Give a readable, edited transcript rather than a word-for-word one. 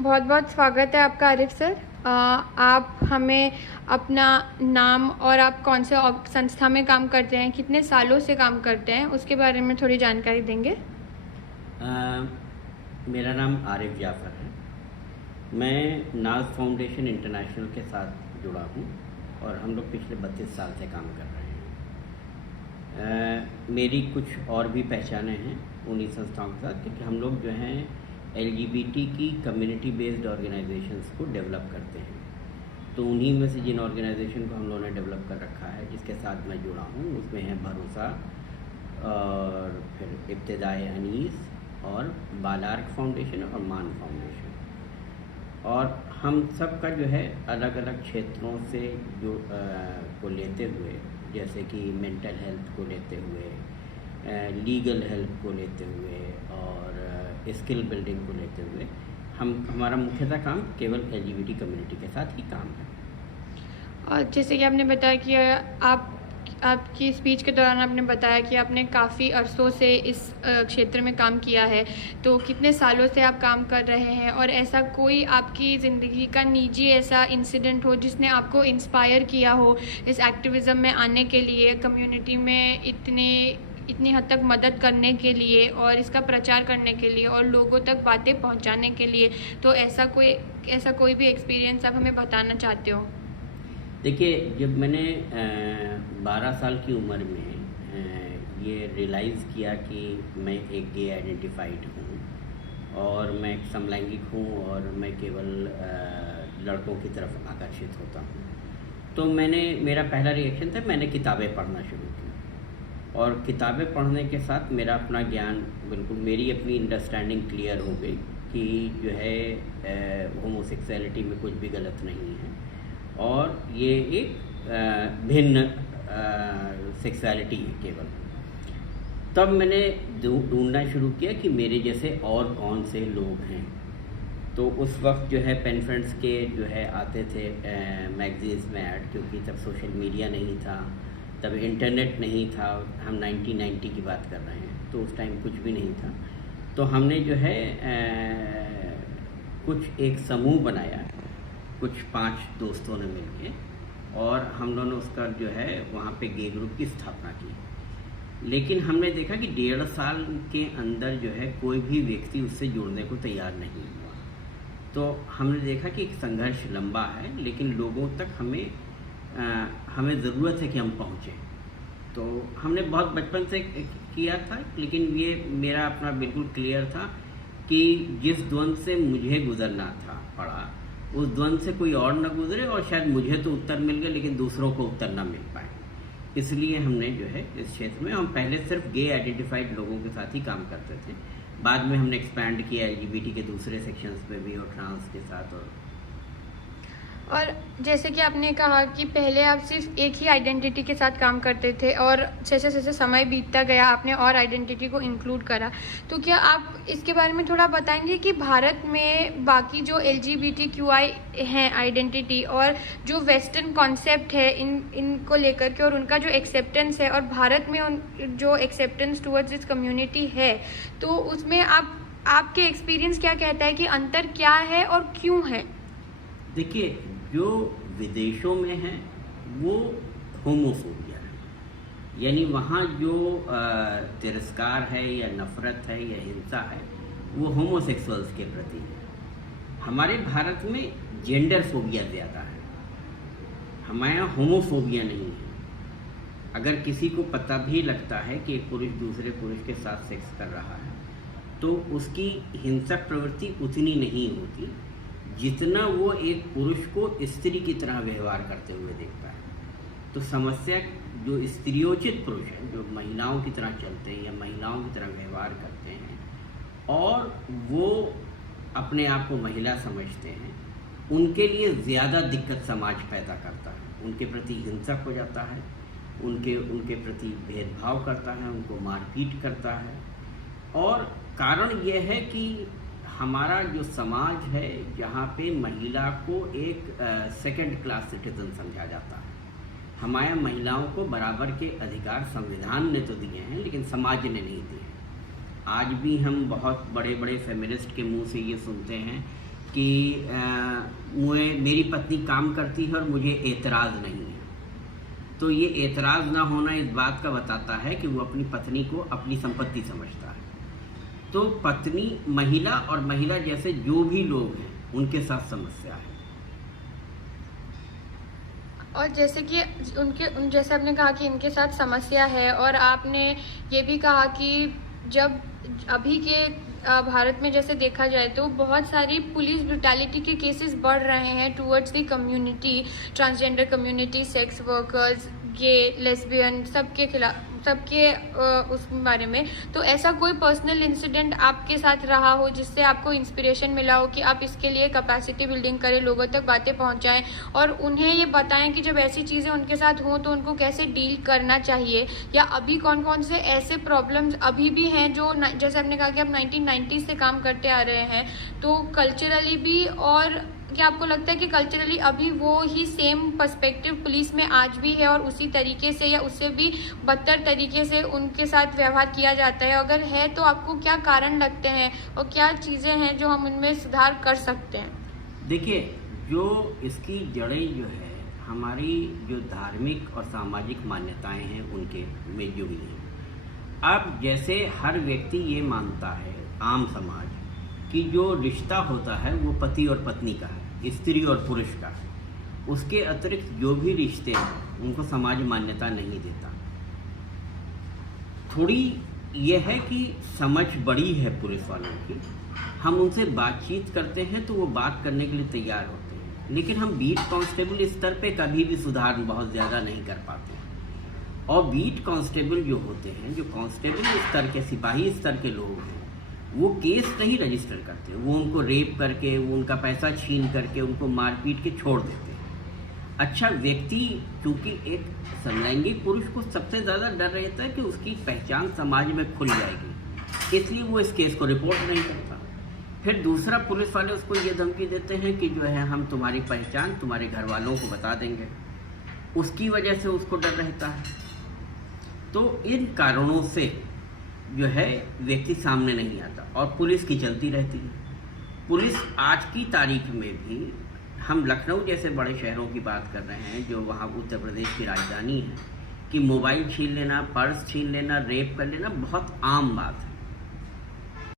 बहुत बहुत स्वागत है आपका आरिफ सर। आप हमें अपना नाम और आप कौन से संस्था में काम करते हैं, कितने सालों से काम करते हैं, उसके बारे में थोड़ी जानकारी देंगे। मेरा नाम आरिफ जाफ़र है। मैं नाज फाउंडेशन इंटरनेशनल के साथ जुड़ा हूँ और हम लोग पिछले 32 साल से काम कर रहे हैं। मेरी कुछ और भी पहचानें हैं उन्हीं संस्थाओं के साथ, क्योंकि हम लोग जो हैं LGBT की कम्युनिटी बेस्ड ऑर्गेनाइजेशंस को डेवलप करते हैं। तो उन्हीं में से जिन ऑर्गेनाइजेशन को हम लोगों ने डेवलप कर रखा है, जिसके साथ मैं जुड़ा हूँ, उसमें है भरोसा और फिर इब्तिदाए अनीस और बालार्क फाउंडेशन और मान फाउंडेशन। और हम सब का जो है अलग अलग क्षेत्रों से जो को लेते हुए, जैसे कि मेंटल हेल्थ को लेते हुए, लीगल हेल्प को लेते हुए और स्किल बिल्डिंग को लेते हुए हमारा मुख्यतः काम केवल LGBT कम्युनिटी के साथ ही काम है। और जैसे कि आपने बताया कि आपकी स्पीच के दौरान आपने बताया कि आपने काफ़ी अरसों से इस क्षेत्र में काम किया है, तो कितने सालों से आप काम कर रहे हैं और ऐसा कोई आपकी ज़िंदगी का निजी ऐसा इंसिडेंट हो जिसने आपको इंस्पायर किया हो इस एक्टिविज़म में आने के लिए, कम्युनिटी में इतनी हद तक मदद करने के लिए और इसका प्रचार करने के लिए और लोगों तक बातें पहुंचाने के लिए, तो ऐसा कोई भी एक्सपीरियंस आप हमें बताना चाहते हो? देखिए, जब मैंने 12 साल की उम्र में ये रियलाइज़ किया कि मैं एक गे आइडेंटिफाइड हूँ और मैं एक समलैंगिक हूँ और मैं केवल लड़कों की तरफ आकर्षित होता हूँ, तो मेरा पहला रिएक्शन था, मैंने किताबें पढ़ना शुरू की। और किताबें पढ़ने के साथ मेरा अपना ज्ञान बिल्कुल, मेरी अपनी अंडरस्टैंडिंग क्लियर हो गई कि जो है होमोसेक्सुअलिटी में कुछ भी गलत नहीं है और ये एक भिन्न सेक्सुअलिटी है केवल। तब मैंने ढूंढना शुरू किया कि मेरे जैसे और कौन से लोग हैं। तो उस वक्त जो है पेन फ्रेंड्स के जो है आते थे मैगजीन्स में ऐड, क्योंकि तब सोशल मीडिया नहीं था, तब इंटरनेट नहीं था। हम 1990 की बात कर रहे हैं, तो उस टाइम कुछ भी नहीं था। तो हमने जो है कुछ एक समूह बनाया, कुछ 5 दोस्तों ने मिलके, और हम लोगों ने उसका जो है वहाँ पे गे ग्रुप की स्थापना की। लेकिन हमने देखा कि 1.5 साल के अंदर जो है कोई भी व्यक्ति उससे जुड़ने को तैयार नहीं हुआ। तो हमने देखा कि एक संघर्ष लंबा है, लेकिन लोगों तक हमें ज़रूरत है कि हम पहुँचें। तो हमने बहुत बचपन से किया था, लेकिन ये मेरा अपना बिल्कुल क्लियर था कि जिस द्वंद से मुझे गुज़रना पड़ा, उस द्वंद से कोई और ना गुज़रे, और शायद मुझे तो उत्तर मिल गए लेकिन दूसरों को उत्तर ना मिल पाए। इसलिए हमने जो है इस क्षेत्र में, हम पहले सिर्फ गे आइडेंटिफाइड लोगों के साथ ही काम करते थे। बाद में हमने एक्सपैंड किया LGBT के दूसरे सेक्शंस में भी और ट्रांस के साथ। और जैसे कि आपने कहा कि पहले आप सिर्फ एक ही आइडेंटिटी के साथ काम करते थे और जैसे जैसे समय बीतता गया आपने और आइडेंटिटी को इंक्लूड करा, तो क्या आप इसके बारे में थोड़ा बताएंगे कि भारत में बाकी जो LGBTQI हैं आइडेंटिटी और जो वेस्टर्न कॉन्सेप्ट है इनको लेकर के और उनका जो एक्सेप्टेंस है, और भारत में जो एक्सेप्टेंस टुवर्ड्स दिस कम्युनिटी है, तो उसमें आपके एक्सपीरियंस क्या कहता है कि अंतर क्या है और क्यों है? देखिए, जो विदेशों में है वो होमोफोबिया है, यानी वहाँ जो तिरस्कार है या नफ़रत है या हिंसा है वो होमोसेक्सुअल्स के प्रति है। हमारे भारत में जेंडर फोबिया ज़्यादा है, हमारे यहाँ होमोफोबिया नहीं है। अगर किसी को पता भी लगता है कि एक पुरुष दूसरे पुरुष के साथ सेक्स कर रहा है, तो उसकी हिंसक प्रवृत्ति उतनी नहीं होती जितना वो एक पुरुष को स्त्री की तरह व्यवहार करते हुए देखता है। तो समस्या जो स्त्रियोचित पुरुष हैं, जो महिलाओं की तरह चलते हैं या महिलाओं की तरह व्यवहार करते हैं और वो अपने आप को महिला समझते हैं, उनके लिए ज़्यादा दिक्कत समाज पैदा करता है। उनके प्रति हिंसक हो जाता है, उनके प्रति भेदभाव करता है, उनको मारपीट करता है। और कारण यह है कि हमारा जो समाज है, जहाँ पे महिला को एक सेकंड क्लास सिटीजन समझा जाता है। हमारे महिलाओं को बराबर के अधिकार संविधान ने तो दिए हैं, लेकिन समाज ने नहीं दिए हैं। आज भी हम बहुत बड़े बड़े फेमिनिस्ट के मुंह से ये सुनते हैं कि मेरी पत्नी काम करती है और मुझे एतराज़ नहीं है, तो ये एतराज़ ना होना इस बात का बताता है कि वो अपनी पत्नी को अपनी संपत्ति समझता है। तो पत्नी, महिला और महिला जैसे जो भी लोग हैं उनके साथ समस्या है। और जैसे कि जैसे आपने कहा कि इनके साथ समस्या है, और आपने ये भी कहा कि जब अभी के भारत में जैसे देखा जाए तो बहुत सारी पुलिस ब्रुटैलिटी के केसेस बढ़ रहे हैं towards the community, transgender community, sex workers, gay, lesbian, सबके खिलाफ, सबके उस बारे में। तो ऐसा कोई पर्सनल इंसिडेंट आपके साथ रहा हो जिससे आपको इंस्पिरेशन मिला हो कि आप इसके लिए कैपेसिटी बिल्डिंग करें, लोगों तक बातें पहुंचाएं और उन्हें ये बताएं कि जब ऐसी चीज़ें उनके साथ हों तो उनको कैसे डील करना चाहिए, या अभी कौन कौन से ऐसे प्रॉब्लम्स अभी भी हैं जो जैसे आपने कहा कि आप 1990 से काम करते आ रहे हैं, तो कल्चरली भी, और क्या आपको लगता है कि कल्चरली अभी वो ही सेम पर्सपेक्टिव पुलिस में आज भी है और उसी तरीके से या उससे भी बदतर तरीके से उनके साथ व्यवहार किया जाता है? अगर है तो आपको क्या कारण लगते हैं और क्या चीज़ें हैं जो हम उनमें सुधार कर सकते हैं? देखिए, जो इसकी जड़ें जो है हमारी जो धार्मिक और सामाजिक मान्यताएं हैं उनके में जुड़ी हैं। अब जैसे हर व्यक्ति ये मानता है, आम समाज, कि जो रिश्ता होता है वो पति और पत्नी का है, स्त्री और पुरुष का है। उसके अतिरिक्त जो भी रिश्ते हैं उनको समाज मान्यता नहीं देता। थोड़ी ये है कि समझ बड़ी है पुलिस वालों की, हम उनसे बातचीत करते हैं तो वो बात करने के लिए तैयार होते हैं, लेकिन हम बीट कांस्टेबल स्तर पे कभी भी सुधार बहुत ज़्यादा नहीं कर पाते। और बीट कांस्टेबल जो होते हैं, जो कांस्टेबल स्तर के, सिपाही स्तर के लोग हैं, वो केस नहीं रजिस्टर करते, वो उनको रेप करके, वो उनका पैसा छीन करके, उनको मारपीट के छोड़ देते हैं। अच्छा, व्यक्ति क्योंकि एक समलैंगिक पुरुष को सबसे ज़्यादा डर रहता है कि उसकी पहचान समाज में खुल जाएगी, इसलिए वो इस केस को रिपोर्ट नहीं करता। फिर दूसरा, पुलिस वाले उसको ये धमकी देते हैं कि जो है हम तुम्हारी पहचान तुम्हारे घर वालों को बता देंगे, उसकी वजह से उसको डर रहता है। तो इन कारणों से जो है व्यक्ति सामने नहीं आता और पुलिस की चलती रहती है। पुलिस आज की तारीख में भी, हम लखनऊ जैसे बड़े शहरों की बात कर रहे हैं जो वहाँ उत्तर प्रदेश की राजधानी है, कि मोबाइल छीन लेना, पर्स छीन लेना, रेप कर लेना बहुत आम बात है।